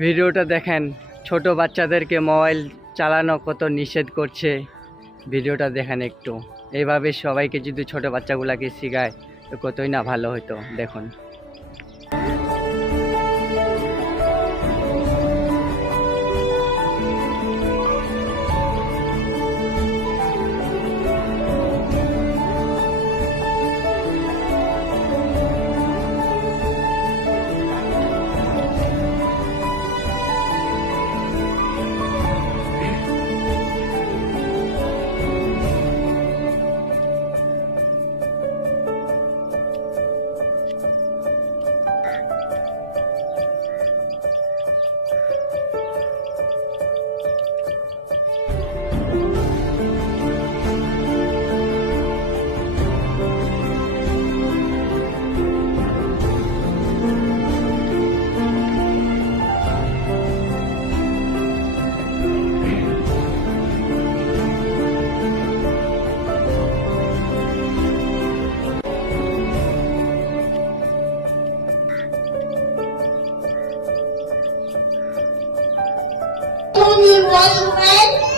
ভিডিওটা দেখেন, ছোট বাচ্চাদেরকে মোবাইল চালানো কত নিষেধ করছে। ভিডিওটা দেখেন একটু। এইভাবে সবাইকে যদি ছোট বাচ্চাগুলাকে শেখায় তো কতই না ভালো হতো। দেখুন। Tony was red.